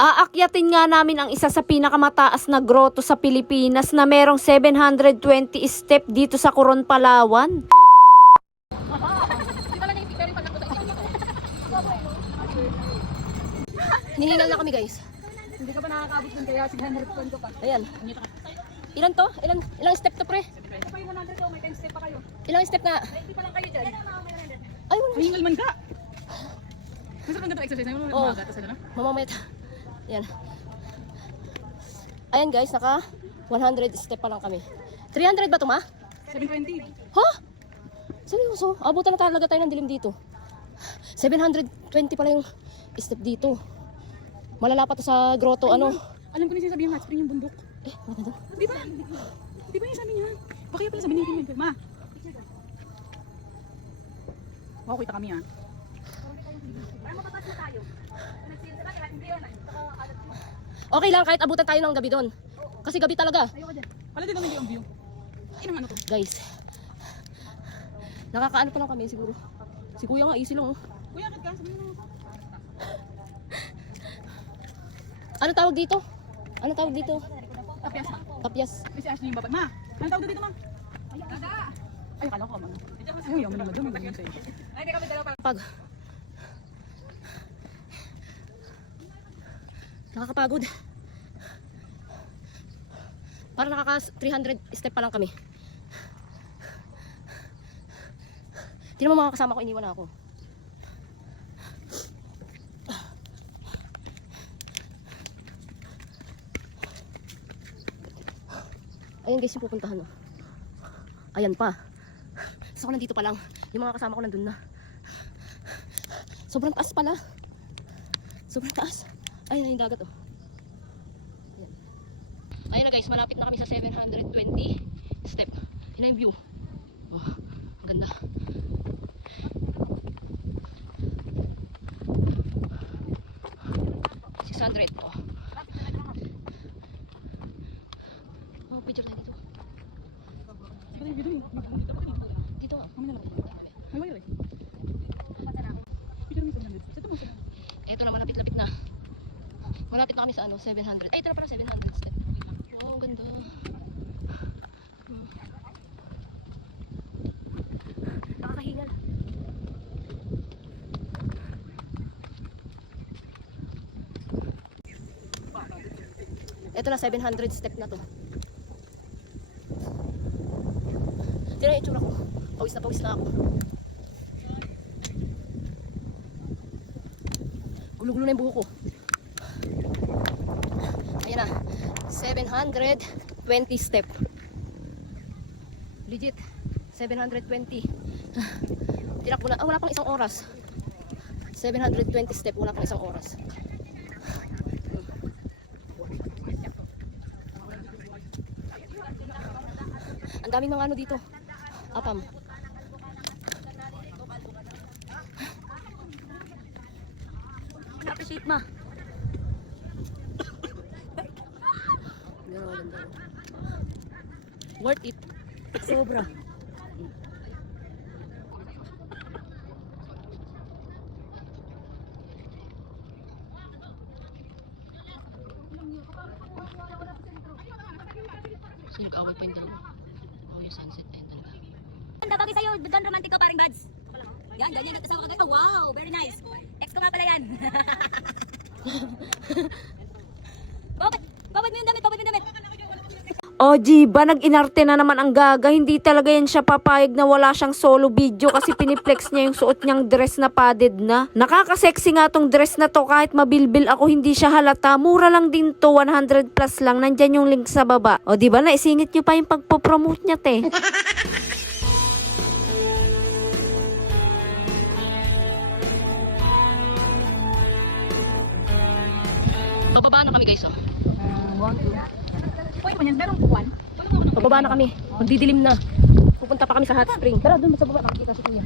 Aakyatin nga namin ang isa sa pinakamataas na grotto sa Pilipinas na merong 720 step dito sa Coron, Palawan. Hinihingal na kami guys. Hindi ka pa nakakabot dun kaya 600 ko pa. Ayan. Ilan to? Ilan, ilang step to pre? Ito pa yung 100 ko, may 10 step pa kayo. Ilang step nga? Hindi pa lang kayo dyan. Ay, wala. Mahingal man ka. Masarap ang ganito exercise. May mga Oo. mga gatas na. Mamamaya ta. Ayan. Ayan guys, naka 100 step pa lang kami. 300 ba to ma? 720. Ha? Seryoso? Abutan na talaga tayo ng dilim dito. 720 pala yung step dito. Malala pa to sa grotto, ano? Alam ko na sinasabi yung hot spring yung bundok. Eh, ano to? Di ba? Di ba yung sabi niya? Baka yung pala sabi niya Ma. Makakita kami ah. Okay lang, kahit abutan tayo ng gabi doon. Kasi gabi talaga. Ayoko dyan. Pala din naman yung view. Inang ano to? Guys. Nakakaano pa lang kami siguro. Si kuya nga, easy lang oh. Kuya, agad ka. Sabi mo naman. Ano tawag dito? Ano tawag dito? Tapyas. Tapyas. May si Ashley yung babae. Ma, ano tawag dito ma? Ay, akala ko man. Ay, yaman naman. Naman. Ay, di kami dalawa pa. Pag. Nakakapagod. Para nakaka 300 step pa lang kami. Tingnan mo mga kasama ko, iniwan ako. Ayun guys yung pupuntahan. Oh. Ayan pa. So ako nandito pa lang. Yung mga kasama ko nandun na. Sobrang taas pala. Sobrang taas. Ayun na yung dagat oh. Ayan. Ayun na guys, malapit na kami sa 720 step. Yun na yung view. Oh, ang ganda. Hundred. Oh. Oh, picture tayo dito. Dito. Dito ah. Kami na lang. May wire eh. Picture mo sa ganun. Sa mo sa Eto na, malapit-lapit na. Malapit na kami sa ano, 700. Ay, ito na pala 700 step. Wow, ganda. Hmm. Ito na, 700 step na to. Tignan yung itsura ko. Pawis na pawis na ako. Gulo-gulo na yung buho ko. Ayan na. 720 step. Legit. 720. Tinakbo na. Ah, wala pang isang oras. 720 step. Wala pang isang oras. Ang daming mga ano dito. Apam. Appreciate ma. Ganda, ganda. Worth it. Sobra. So, nag-away pa yung dalawa. Oh, yung sunset ayun talaga. Ganda bagay sa'yo, doon romantic ko paring buds. Yan, ganyan nagkasama ka ganyan. Oh, wow, very nice. Ex ko nga pala yan. babad, babad mo yung damit, babad mo yung damit. O, Jiba, nag-inarte na naman ang gaga. Hindi talaga yan siya papayag na wala siyang solo video kasi piniplex niya yung suot niyang dress na padded na. Nakaka-sexy nga tong dress na to kahit mabilbil ako hindi siya halata. Mura lang din to, 100 plus lang. Nandyan yung link sa baba. O, di ba naisingit niyo pa yung pagpo-promote niya, te. Bababa na kami guys, oh. Uy, man yan. Merong buwan. Bababa na kami. Magdidilim na. Pupunta pa kami sa hot spring. Tara, doon sa baba. Makikita si Kuya.